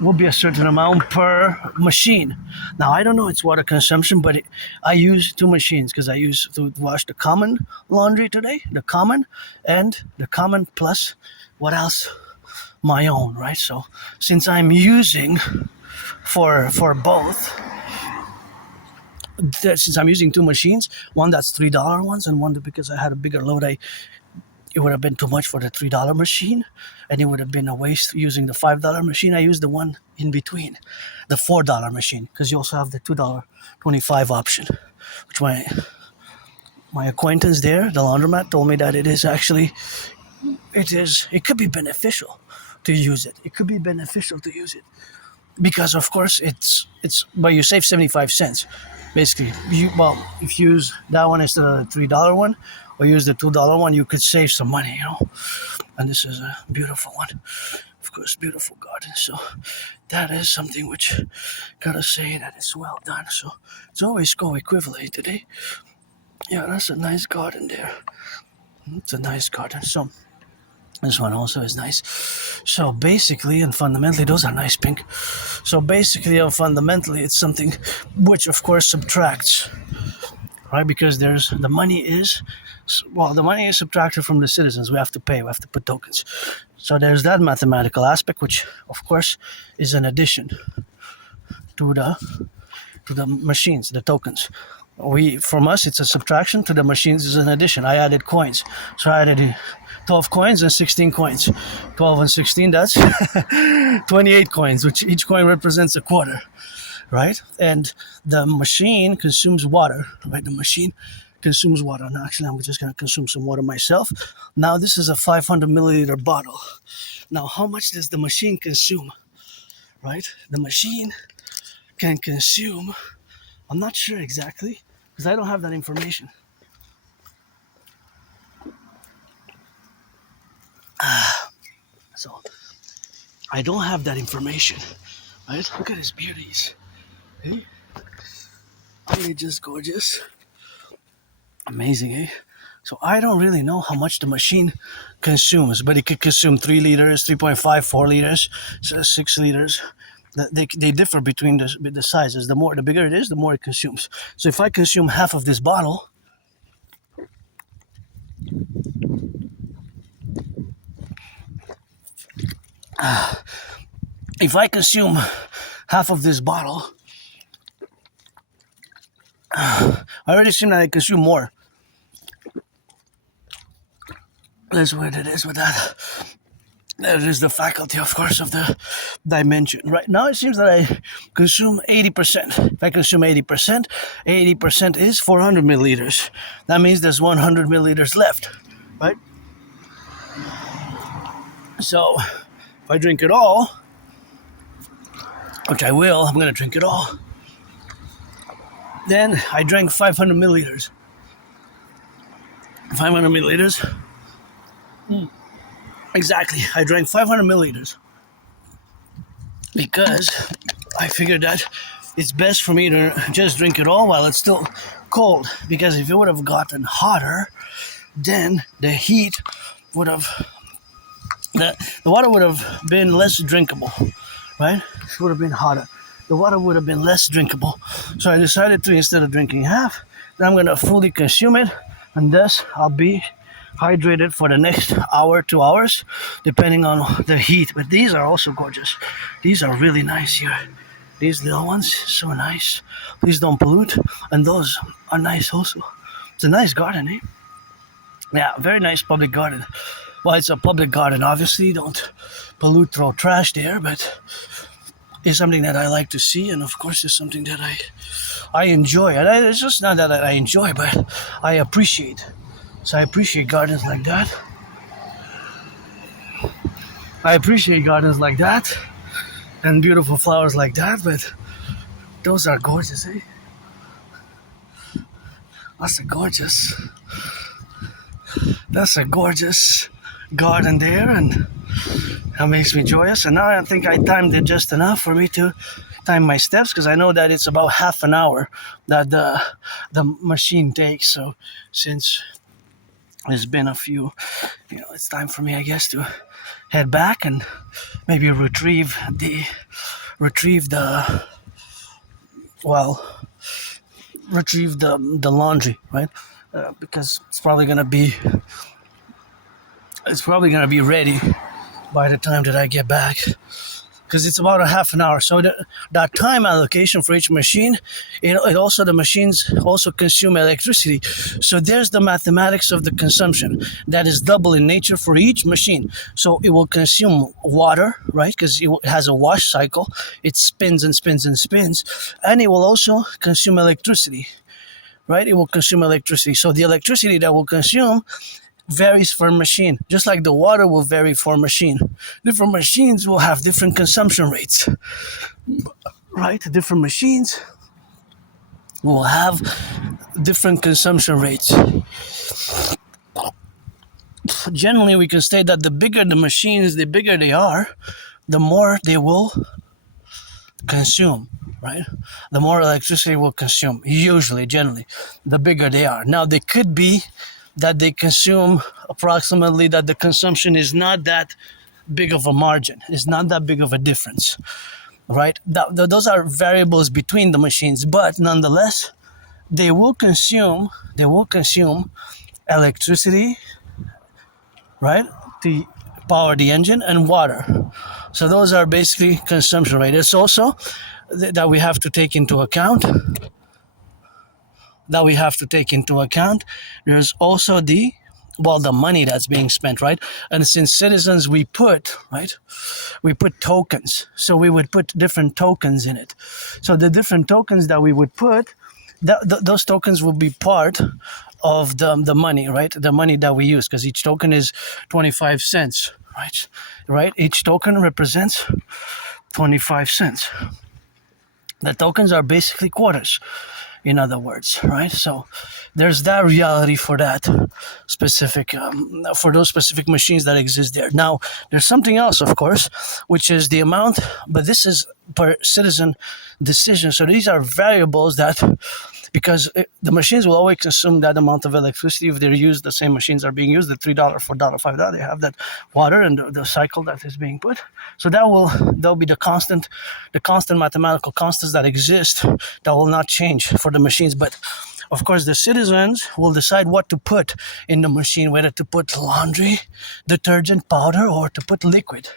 will be a certain amount per machine. Now, I don't know its water consumption, but I use two machines because I use to wash the common laundry today, the common plus, what else? My own, right? So since I'm using for both, since I'm using two machines, one that's $3 ones and one because I had a bigger load, it would have been too much for the $3 machine, and it would have been a waste using the $5 machine. I used the one in between, the $4 machine, because you also have the $2.25 option, which my acquaintance there, the laundromat, told me that it could be beneficial to use it. It could be beneficial to use it because, of course, but you save 75 cents. Basically, if you use that one instead of the $3 one, or use the $2 one, you could save some money, And this is a beautiful one. Of course, beautiful garden. So that is something which, gotta say that it's well done. So it's always co-equivalent today. Yeah, that's a nice garden there. It's a nice garden. So this one also is nice. So basically and fundamentally, those are nice pink. So basically and fundamentally, it's something which, of course, subtracts, right? Because the money is subtracted from the citizens. We have to pay. We have to put tokens. So there's that mathematical aspect, which, of course, is an addition to the machines, the tokens. From us, it's a subtraction. To the machines is an addition. I added coins. So I added 12 coins and 16 coins. 12 and 16, that's 28 coins, which each coin represents a quarter, right? And the machine consumes water, right? The machine consumes water. Now, actually, I'm just going to consume some water myself. Now, this is a 500 milliliter bottle. Now, how much does the machine consume, right? The machine can consume, I'm not sure exactly, because I don't have that information. So, I don't have that information, right? Look at his beauties. Hey? Aren't they just gorgeous? Amazing, eh? So I don't really know how much the machine consumes, but it could consume 3 liters, 3.5, 4 liters, 6 liters. They differ between the sizes. The bigger it is, the more it consumes. So if I consume half of this bottle, I already assume that I consume more. That's what it is with that. There is the faculty, of course, of the dimension. Right now, it seems that I consume 80%. If I consume 80%, 80% is 400 milliliters. That means there's 100 milliliters left, right? So, if I drink it all, which I will, I'm going to drink it all. Then I drank 500 milliliters. 500 milliliters. Exactly. I drank 500 milliliters because I figured that it's best for me to just drink it all while it's still cold. Because if it would have gotten hotter, then the heat would have, the water would have been less drinkable, right? It would have been hotter. The water would have been less drinkable. So I decided to, instead of drinking half, then I'm going to fully consume it, and thus I'll be hydrated for the next hour, 2 hours, depending on the heat. But these are also gorgeous. These are really nice here. These little ones, so nice. Please don't pollute. And those are nice also. It's a nice garden, eh? Yeah, very nice public garden. Well, it's a public garden, obviously. Don't pollute, throw trash there, but it's something that I like to see, and of course it's something that I enjoy. And it's just not that I enjoy, but I appreciate. So I appreciate gardens like that. I appreciate gardens like that and beautiful flowers like that, but those are gorgeous, eh? That's a gorgeous garden there, and that makes me joyous. And now I think I timed it just enough for me to time my steps, because I know that it's about half an hour that the machine takes. So since there's been a few, it's time for me, I guess, to head back and maybe retrieve the laundry, right? Because it's probably gonna be ready by the time that I get back, because it's about a half an hour. So that time allocation for each machine, the machines also consume electricity. So there's the mathematics of the consumption that is double in nature for each machine. So it will consume water, right? Because it has a wash cycle. It spins and spins and spins, and it will also consume electricity, right? It will consume electricity. So the electricity that will consume varies for machine, just like the water will vary for machine. Different machines will have different consumption rates, right? Different machines will have different consumption rates. Generally, we can state that the bigger the machines, the bigger they are, the more they will consume, right? The more electricity will consume, usually, generally, the bigger they are. Now, they could be that they consume approximately, that the consumption is not that big of a margin, is not that big of a difference, right? Those are variables between the machines, but nonetheless, they will consume electricity, right, to power the engine, and water. So those are basically consumption rate. It's also that we have to take into account. There's also the money that's being spent, right? And since citizens, we put tokens. So we would put different tokens in it. So the different tokens that we would put, those tokens will be part of the money, right? The money that we use, because each token is 25 cents, right? Each token represents 25 cents. The tokens are basically quarters, in other words, right? So there's that reality for that specific, for those specific machines that exist there. Now, there's something else, of course, which is the amount, but this is per citizen decision. So these are variables that, because the machines will always consume that amount of electricity if they're used, the same machines are being used, the $3, $4, $5, they have that water and the cycle that is being put. So that'll be the constant mathematical constants that exist that will not change for the machines. But of course, the citizens will decide what to put in the machine, whether to put laundry, detergent, powder, or to put liquid.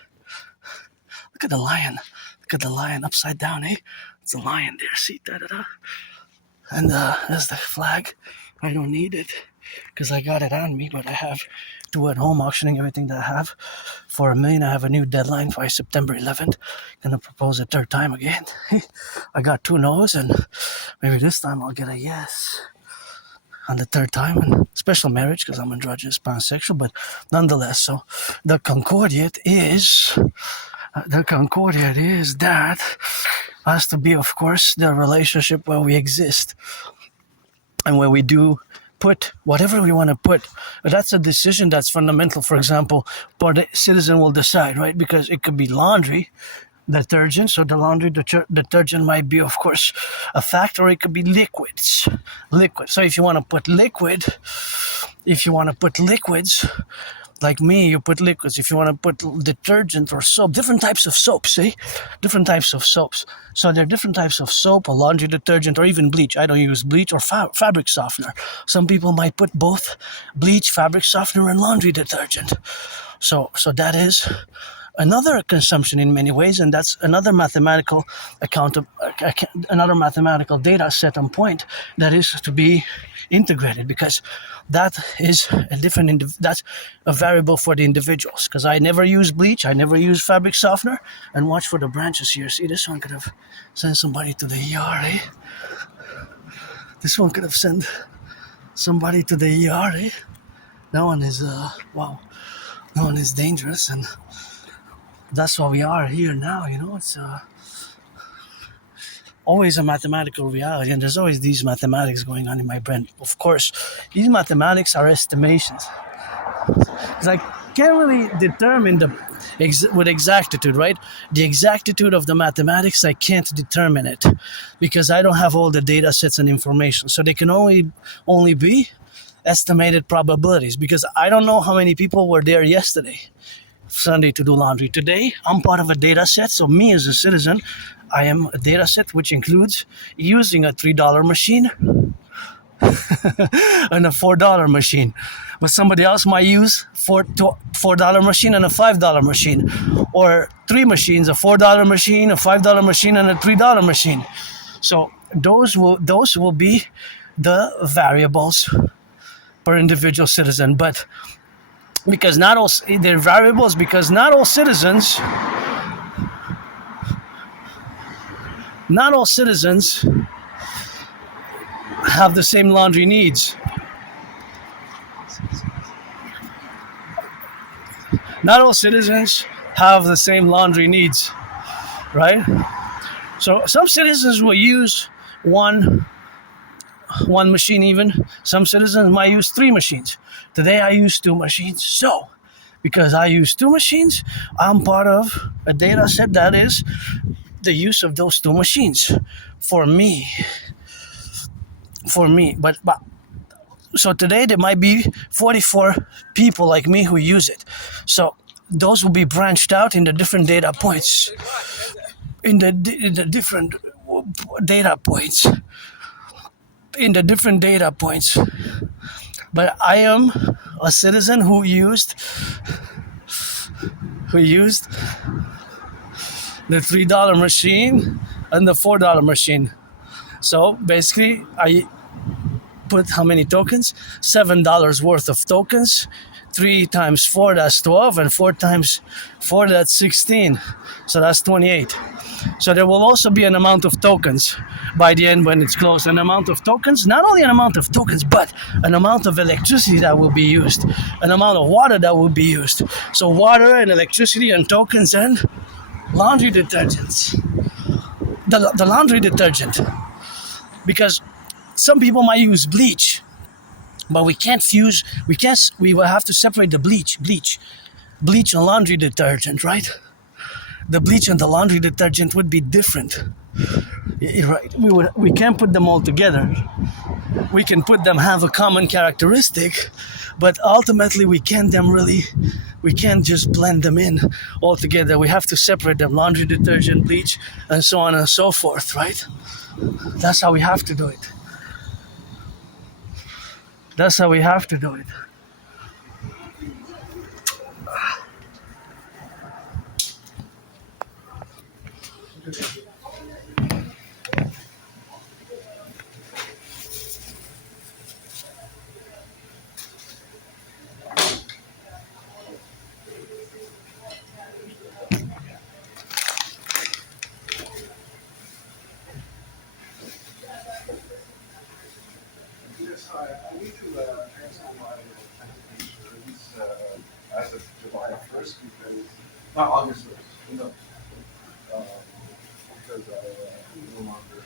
Look at the lion. Upside down, eh? It's a lion there. See, da-da-da. And there's the flag. I don't need it. because I got it on me, but I have to at home auctioning everything that I have for $1 million. I have a new deadline by September 11th. Gonna propose a third time again. I got 2 no's, and maybe this time I'll get a yes on the third time. And special marriage because I'm androgynous pansexual, but nonetheless. So the concordiate is that has to be, of course, the relationship where we exist and where we do put whatever we want to put. That's a decision that's fundamental. For example, but the citizen will decide, right? Because it could be laundry detergent. So the laundry detergent might be, of course, a fact, or it could be liquids. So if you want to put liquids, like me, you put liquids. If you want to put detergent or soap, different types of soaps, different types of soaps. So there are different types of soap, or laundry detergent, or even bleach. I don't use bleach or fabric softener. Some people might put both bleach, fabric softener, and laundry detergent. So that is another consumption in many ways, and that's another mathematical another mathematical data set on point that is to be integrated, because that is that's a variable for the individuals. Because I never use bleach, I never use fabric softener, and watch for the branches here. See, this one could have sent somebody to the ER, eh? This one could have sent somebody to the ER, eh? That one is wow. That one is dangerous, and that's why we are here now. It's always a mathematical reality, and there's always these mathematics going on in my brain. Of course, these mathematics are estimations, because I can't really determine with exactitude, right? The exactitude of the mathematics, I can't determine it because I don't have all the data sets and information. So they can only be estimated probabilities, because I don't know how many people were there yesterday, Sunday, to do laundry. Today, I'm part of a data set. So me as a citizen, I am a data set which includes using a $3 machine and a $4 machine. But somebody else might use $4 machine and a $5 machine, or 3 machines, a $4 machine, a $5 machine, and a $3 machine. So those will be the variables per individual citizen. But because not all, they're variables because not all citizens have the same laundry needs. Not all citizens have the same laundry needs, right? So some citizens will use one machine even. Some citizens might use 3 machines. Today I use 2 machines. So because I use 2 machines, I'm part of a data set that is the use of those 2 machines for me. But so today there might be 44 people like me who use it. So those will be branched out in the different data points. In the different data points. But I am a citizen who used the $3 machine and the $4 machine. So basically, I put how many tokens? $7 worth of tokens. 3 times 4, that's 12, and 4 times 4, that's 16. So that's 28. So there will also be an amount of tokens by the end when it's closed. An amount of tokens, not only an amount of tokens, but an amount of electricity that will be used, an amount of water that will be used. So water and electricity and tokens and laundry detergents. The laundry detergent. Because some people might use bleach, but we will have to separate the bleach and laundry detergent, right? The bleach and the laundry detergent would be different. Right? We can't put them all together. We can put them have a common characteristic, but ultimately we can't just blend them in all together. We have to separate them, laundry detergent, bleach, and so on and so forth, right? That's how we have to do it. I need to transfer my insurance as of July 1st because, not August 1st, no. Because I no longer